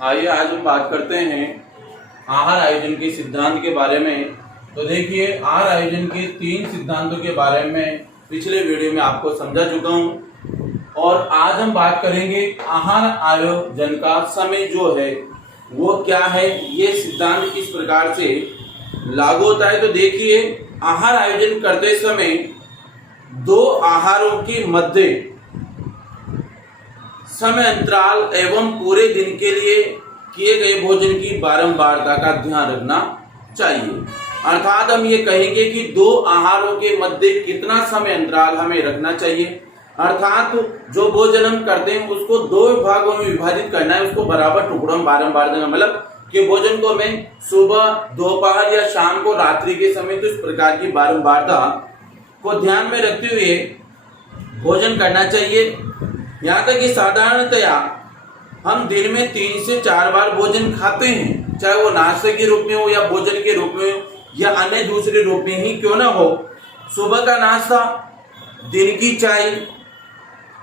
आइए आज हम बात करते हैं आहार आयोजन के सिद्धांत के बारे में। तो देखिए, आहार आयोजन के 3 सिद्धांतों के बारे में पिछले वीडियो में आपको समझा चुका हूं और आज हम बात करेंगे आहार आयोजन का समय जो है वो क्या है, ये सिद्धांत किस प्रकार से लागू होता है। तो देखिए, आहार आयोजन करते समय 2 आहारों के मध्य समय अंतराल एवं पूरे दिन के लिए किए गए भोजन की बारंबारता का ध्यान रखना चाहिए। अर्थात हम ये कहेंगे कि 2 आहारों के मध्य कितना समय अंतराल हमें रखना चाहिए। अर्थात जो भोजन हम करते हैं उसको 2 भागों में विभाजित करना है, उसको बराबर टुकड़ों में बारंबार देना, मतलब कि भोजन को हमें सुबह, दोपहर या शाम को, रात्रि के समय, तो इस प्रकार की बारंबारता को ध्यान में रखते हुए भोजन करना चाहिए। यहाँ तक कि साधारणतया हम दिन में 3 से 4 बार भोजन खाते हैं, चाहे वो नाश्ते के रूप में हो या भोजन के रूप में हो या अन्य दूसरे रूप में ही क्यों ना हो। सुबह का नाश्ता, दिन की चाय,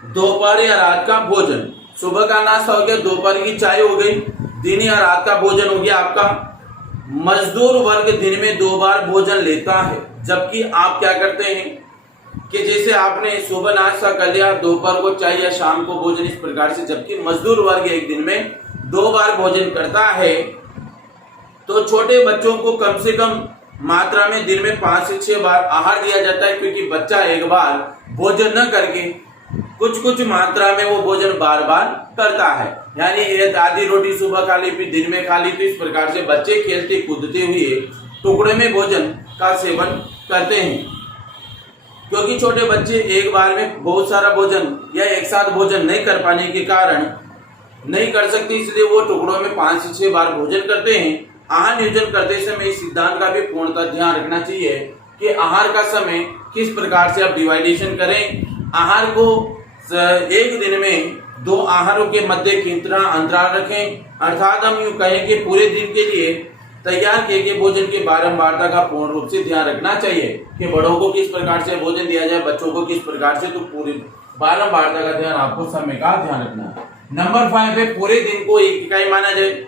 दोपहर या रात का भोजन। सुबह का नाश्ता हो गया, दोपहर की चाय हो गई, दिन या रात का भोजन हो गया आपका। मजदूर वर्ग दिन में 2 बार भोजन लेता है, जबकि आप क्या करते हैं कि जैसे आपने सुबह नाश्ता कर लिया, दोपहर को चाय या शाम को भोजन, इस प्रकार से। जबकि मजदूर वर्ग एक दिन में 2 बार भोजन करता है। तो छोटे बच्चों को कम से कम मात्रा में दिन में 5 से 6 बार आहार दिया जाता है, क्योंकि बच्चा एक बार भोजन न करके कुछ मात्रा में वो भोजन बार बार करता है। यानी एक आधी रोटी सुबह खा ली, फिर दिन में खा ली। तो इस प्रकार से बच्चे खेलते कूदते हुए टुकड़े में भोजन का सेवन करते हैं। क्योंकि छोटे बच्चे एक बार में बहुत सारा भोजन या एक साथ भोजन नहीं कर पाने के कारण नहीं कर सकते, इसलिए वो टुकड़ों में 5 से 6 बार भोजन करते हैं। आहार नियोजन करते समय इस सिद्धांत का भी पूर्णतः ध्यान रखना चाहिए कि आहार का समय किस प्रकार से आप डिवाइडेशन करें। आहार को एक दिन में 2 आहारों के मध्य कितना अंतराल रखें। अर्थात हम यूं कहें कि पूरे दिन के लिए तैयार किए गए भोजन की बारंबारता का पूर्ण रूप से ध्यान रखना चाहिए कि बड़ों को किस प्रकार से भोजन दिया जाए, बच्चों को किस प्रकार से। तो पूरी बारंबारता का ध्यान, आपको समय का ध्यान रखना है। नंबर 5 है, पूरे दिन को एक इकाई माना जाए।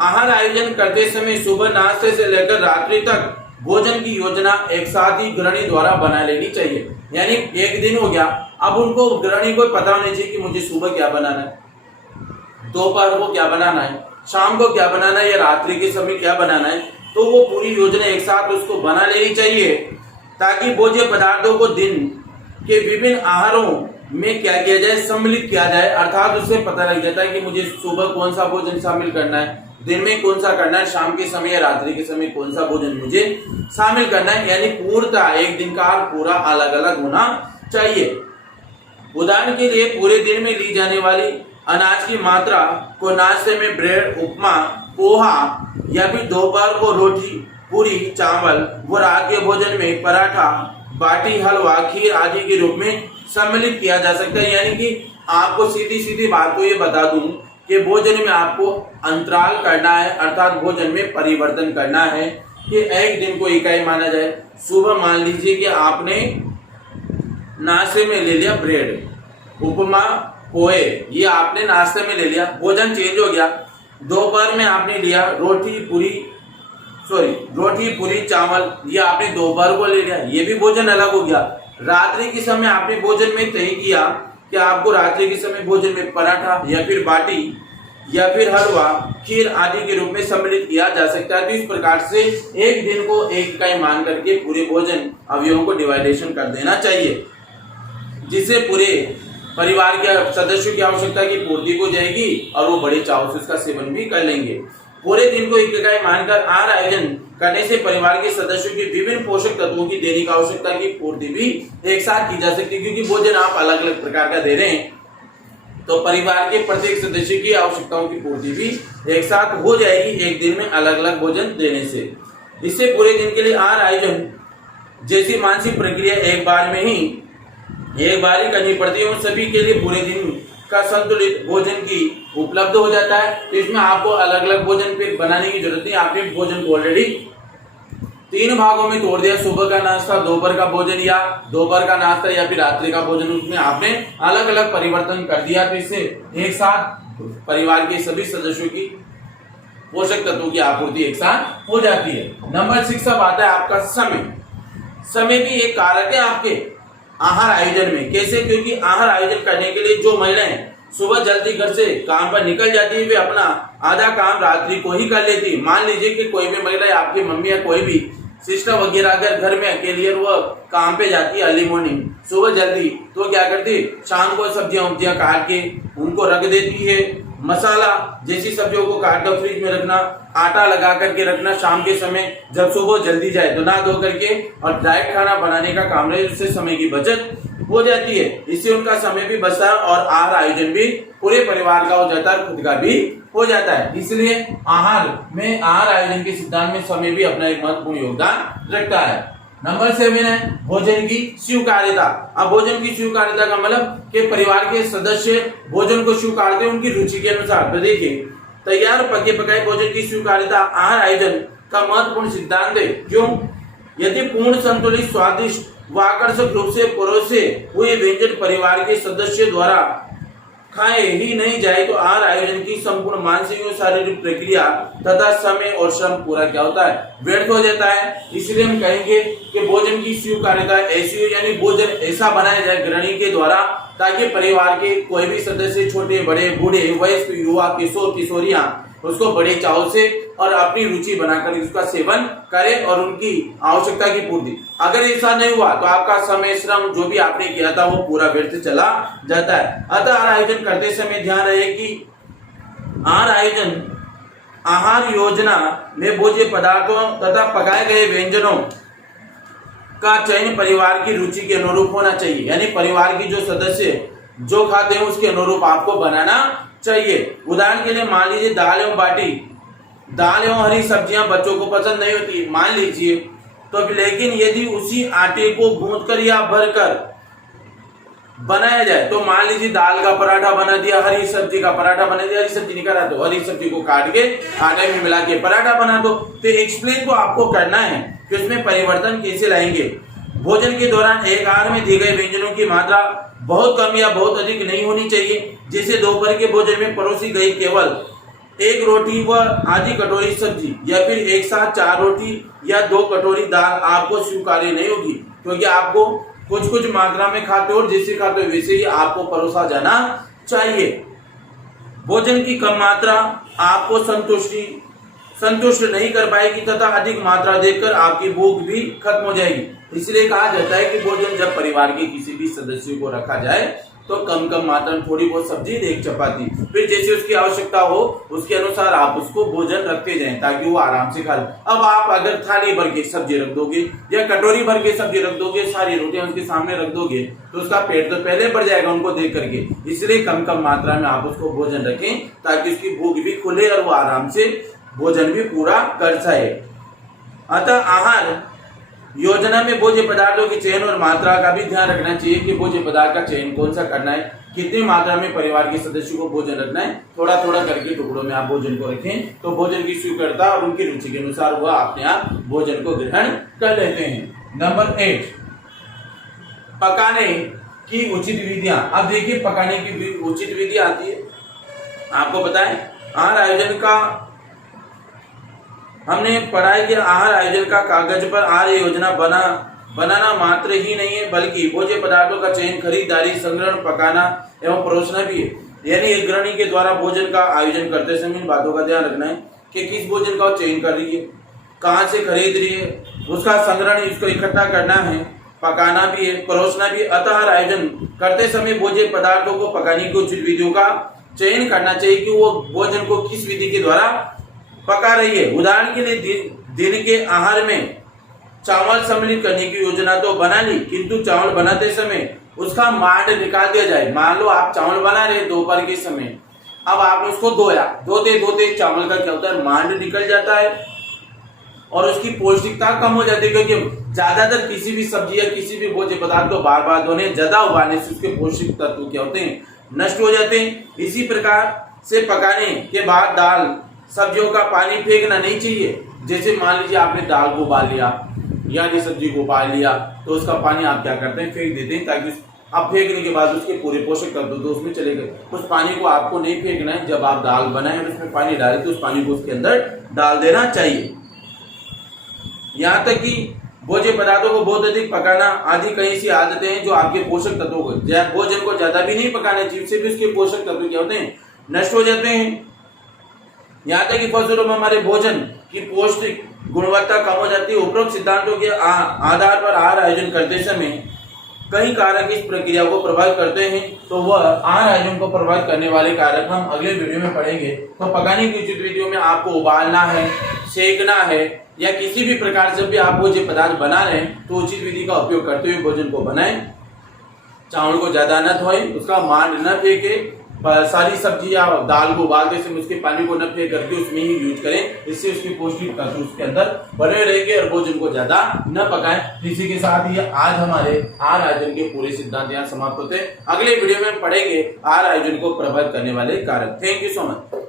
आहार आयोजन करते समय सुबह नाश्ते से लेकर रात्रि तक भोजन की योजना एक साथ ही गृहिणी द्वारा बना लेनी चाहिए। यानी एक दिन हो गया, अब उनको गृहिणी को पता होना चाहिए कि मुझे सुबह क्या बनाना है, दोपहर को क्या बनाना है, शाम को क्या बनाना है या रात्रि के समय क्या बनाना है। तो वो पूरी योजना एक साथ उसको बना लेनी चाहिए, ताकि भोज्य पदार्थों को दिन के विभिन्न आहारों में क्या किया जाए, सम्मिलित किया जाए। अर्थात उसे पता लग जाता है कि मुझे सुबह कौन सा भोजन शामिल करना है, दिन में कौन सा करना है, शाम के समय या रात्रि के समय कौन सा भोजन मुझे शामिल करना है। यानी पूर्णतः एक दिन का पूरा अलग अलग होना चाहिए। उदाहरण के लिए, पूरे दिन में ली जाने वाली अनाज की मात्रा को नाश्ते में ब्रेड, उपमा, पोहा या फिर दोपहर को रोटी, पूरी, चावल, व रात के भोजन में पराठा, बाटी, हलवा, खीर आदि के रूप में सम्मिलित किया जा सकता है। यानी कि आपको सीधी बात को ये बता दूं कि भोजन में आपको अंतराल करना है, अर्थात भोजन में परिवर्तन करना है कि एक दिन को इकाई माना जाए। सुबह मान लीजिए कि आपने नाश्ते में ले लिया ब्रेड, उपमा, पोहे, ये आपने नाश्ते में ले लिया, भोजन चेंज हो गया। दोपहर में आपने लिया रोटी पूरी, चावल, ये आपने दोपहर को ले लिया, ये भी भोजन अलग हो गया। रात्रि के समय आपने भोजन में तय किया कि आपको रात्रि के समय भोजन में पराठा या फिर बाटी या फिर हलवा, खीर आदि के रूप में सम्मिलित किया जा सकता है। तो इस प्रकार से एक दिन को एक इकाई मान करके पूरे भोजन अवयवों को डिवाइडेशन कर देना चाहिए, जिससे पूरे परिवार के सदस्यों की आवश्यकता की पूर्ति हो जाएगी और वो बड़े चाव से उसका सेवन भी कर लेंगे। पूरे दिन को एक इकाई मानकर आहार आयोजन करने से परिवार के सदस्यों की विभिन्न पोषक तत्वों की दैनिक आवश्यकता की पूर्ति भी एक साथ की जा सकती है। क्योंकि भोजन आप अलग अलग प्रकार का दे रहे हैं, तो परिवार के प्रत्येक सदस्य की आवश्यकताओं की पूर्ति भी एक साथ हो जाएगी एक दिन में अलग अलग भोजन देने से। इससे पूरे दिन के लिए आहार आयोजन जैसी मानसिक प्रक्रिया एक बार ही करनी पड़ती है। उन सभी के लिए पूरे दिन का संतुलित भोजन की उपलब्ध हो जाता है। तो इसमें आपको अलग अलग भोजन फिर बनाने की जरूरत नहीं, आपने भोजन को ऑलरेडी 3 भागों में तोड़ दिया। सुबह का नाश्ता, दोपहर का भोजन या दोपहर का नाश्ता या फिर रात्रि का भोजन, उसमें आपने अलग अलग परिवर्तन कर दिया। तो इससे एक साथ परिवार के सभी सदस्यों की पोषक तत्वों की आपूर्ति एक साथ हो जाती है। नंबर 6 अब आता है आपका समय। समय भी एक कारक है आपके आहार आयोजन में। कैसे? क्योंकि आहार आयोजन करने के लिए जो महिलाएं सुबह जल्दी घर से काम पर निकल जाती है, वे अपना आधा काम रात्रि को ही कर लेती। मान लीजिए कि कोई भी महिला, आपकी मम्मी या कोई भी सिस्टर वगैरह अगर घर में अकेली है, वो काम पे जाती है अर्ली मॉर्निंग सुबह जल्दी, तो क्या करती, शाम को सब्जियां उब्जियां काट के उनको रख देती है। मसाला जैसी सब्जियों को काट कर फ्रिज में रखना, आटा लगा करके रखना, शाम के समय जब सुबह जल्दी जाए तो नहा धो करके और डायरेक्ट खाना बनाने का काम रहे, उससे समय की बचत हो जाती है। इससे उनका समय भी बचता है और आहार आयोजन भी पूरे परिवार का हो जाता है, खुद का भी हो जाता है। इसलिए आहार आयोजन के सिद्धांत में समय भी अपना एक महत्वपूर्ण योगदान रखता है। नंबर 7 है भोजन की स्वीकार्यता। अब भोजन की स्वीकार्यता का मतलब कि परिवार के सदस्य भोजन को स्वीकारते हैं उनकी रुचि के अनुसार। तो देखिए, तैयार पके पकाए भोजन की स्वीकार्यता आहार आयोजन का महत्वपूर्ण सिद्धांत है। क्यों? यदि पूर्ण संतुलित स्वादिष्ट व आकर्षक रूप से परोसे हुए व्यंजन परिवार के सदस्य द्वारा खाए ही नहीं जाए तो आहार आयोजन की संपूर्ण मानसिक और शारीरिक प्रक्रिया तथा समय और श्रम पूरा क्या होता है, व्यर्थ हो जाता है। इसलिए हम कहेंगे कि भोजन की स्वीकार्यता ऐसी हो, यानी भोजन ऐसा बनाया जाए गृहिणी के द्वारा ताकि परिवार के कोई भी सदस्य, छोटे बड़े बूढ़े वयस्क युवा किशोर किशोरियां उसको बड़े चाव से और अपनी रुचि बनाकर उसका सेवन करें और उनकी आवश्यकता की पूर्ति। अगर ऐसा नहीं हुआ तो आपका समय श्रम जो भी आपने किया था वो पूरा व्यर्थ चला जाता है। अतः आहार आयोजन करते समय ध्यान रहे कि आहार योजना में भोज्य पदार्थों तथा पकाए गए व्यंजनों का चयन परिवार की रुचि के अनुरूप होना चाहिए। यानी परिवार की जो सदस्य जो खाते हैं उसके अनुरूप आपको बनाना चाहिए। उदाहरण के लिए मान लीजिए दाल एवं बाटी, दाल एवं हरी सब्जियां बच्चों को पसंद नहीं होती मान लीजिए, तो लेकिन यदि उसी आटे को गूंथकर या भरकर बनाया जाए तो मान लीजिए दाल का पराठा बना दिया, हरी सब्जी का पराठा बना दिया, हरी सब्जी निकाला तो हरी सब्जी को काट के आटे में मिला के पराठा बना दो। तो एक्सप्लेन तो आपको करना है कि उसमें परिवर्तन कैसे लाएंगे। भोजन के दौरान एक आहार में दिए गए व्यंजनों की मात्रा बहुत कम या बहुत अधिक नहीं होनी चाहिए। जैसे दोपहर के भोजन में परोसी गई केवल एक रोटी व आधी कटोरी सब्जी या फिर एक साथ 4 रोटी या 2 कटोरी दाल आपको स्वीकार्य नहीं होगी, क्योंकि आपको कुछ कुछ मात्रा में खाते हो और जैसे खाते हो वैसे ही आपको परोसा जाना चाहिए। भोजन की कम मात्रा आपको संतुष्ट नहीं कर पाएगी तथा अधिक मात्रा देखकर आपकी भूख भी खत्म हो जाएगी। इसलिए कहा जाता है कि भोजन जब परिवार के किसी भी सदस्य को रखा जाए तो कम मात्रा में थोड़ी बहुत सब्जी, एक चपाती, फिर जैसे उसकी आवश्यकता हो उसके अनुसार आप उसको भोजन रखते जाएं ताकि वो आराम से खा ले। अब आप अगर थाली भर के सब्जी रख दोगे या कटोरी भर के सब्जी रख दोगे, सारी रोटियां उसके सामने रख दोगे तो उसका पेट तो पहले भर जाएगा उनको देख करके। इसलिए कम मात्रा में आप उसको भोजन रखें ताकि उसकी भूख भी खुले और वो आराम से भोजन भी पूरा कर सके। अतः आहार योजना में भोज्य पदार्थों के चयन और मात्रा का भी ध्यान रखना चाहिए कि भोज्य पदार्थ का चयन कौन सा करना है, कितनी मात्रा में परिवार के सदस्यों को भोजन रखना है। थोड़ा थोड़ा करके टुकड़ों में आप भोजन को रखें तो भोजन की स्वीकार्यता और उनकी रुचि के अनुसार वह अपने आप भोजन को ग्रहण कर लेते हैं। नंबर 8 पकाने की उचित विधियां। अब देखिए पकाने की उचित विधि आती है। आपको पता है आहार आयोजन का हमने पढ़ा है कि आहार आयोजन का कागज पर आहार योजना बनाना मात्र ही नहीं है बल्कि भोज्य पदार्थों का चयन, खरीदारी, संग्रहण, पकाना एवं परोसना भी है। यानी एक गृहिणी के द्वारा भोजन का आयोजन करते समय इन बातों का ध्यान रखना है कि किस भोजन का चयन कर रही है, कहाँ से खरीद रही है, उसका संग्रहण, इसको इकट्ठा करना है, पकाना भी है, परोसना भी। अतः आयोजन करते समय भोज्य पदार्थों को पकाने की उचित विधियों का चयन करना चाहिए कि वो भोजन को किस विधि के द्वारा पका रही है। उदाहरण के लिए दिन के आहार में चावल सम्मिलित करने की योजना तो बना ली, किंतु चावल बनाते समय उसका मांड निकाल दिया जाए। मान लो आप चावल बना रहे दोपहर के समय, अब आपने उसको धोया, धोते चावल का क्या होता है, मांड निकल जाता है और उसकी पौष्टिकता कम हो जाती है, क्योंकि ज्यादातर किसी भी सब्जी या किसी भी भोज्य पदार्थ को बार बार धोने, ज्यादा उबालने से उसके पौष्टिक तत्व क्या होते हैं, नष्ट हो जाते हैं। इसी प्रकार से पकाने के बाद दाल सब्जियों का पानी फेंकना नहीं चाहिए। जैसे मान लीजिए आपने दाल को उबाल लिया या सब्जी को उबाल लिया तो उसका पानी आप क्या करते हैं, फेंक देते हैं ताकि अब फेंकने के बाद उसके पूरे पोषक तत्व तो उसमें चले गए। उस पानी को आपको नहीं फेंकना है। जब आप दाल बनाए और उसमें पानी डालें तो उस पानी को उसके अंदर डाल देना चाहिए। यहाँ तक कि भोज्य पदार्थों को बहुत अधिक पकाना आदि कई सी आदतें हैं जो आपके पोषक तत्वों को, भोजन को ज्यादा भी नहीं पकाना चाहिए, जिससे भी उसके पोषक तत्व क्या होते हैं, नष्ट हो जाते हैं। यहाँ तक कि फलस्वरूप हमारे भोजन की पौष्टिक गुणवत्ता कम हो जाती है। उपरोक्त सिद्धांतों के आधार पर आहार आयोजन करते समय कई कारक इस प्रक्रिया को प्रभावित करते हैं। तो वह आहार आयोजन को प्रभावित करने वाले कारक हम अगले वीडियो में पढ़ेंगे। तो पकाने की उचित विधियों में आपको उबालना है, सेकना है, या किसी भी प्रकार से भी आप भोज्य पदार्थ बना रहे हैं तो उचित विधि का उपयोग करते हुए भोजन को बनाएं। चावल को ज्यादा न धोएं, उसका मांड न फेंके, सारी सब्जी या दाल को उबालते समय उसके पानी को न फेंक करके उसमें ही यूज करें। इससे उसकी पौष्टिक तत्व उसके अंदर बने रहेंगे और भोजन को ज्यादा न पकाएं। इसी के साथ ही आज हमारे आहार आयोजन के पूरे सिद्धांत यहाँ समाप्त होते हैं। अगले वीडियो में हम पढ़ेंगे आहार आयोजन को प्रभावित करने वाले कारक। Thank you so much.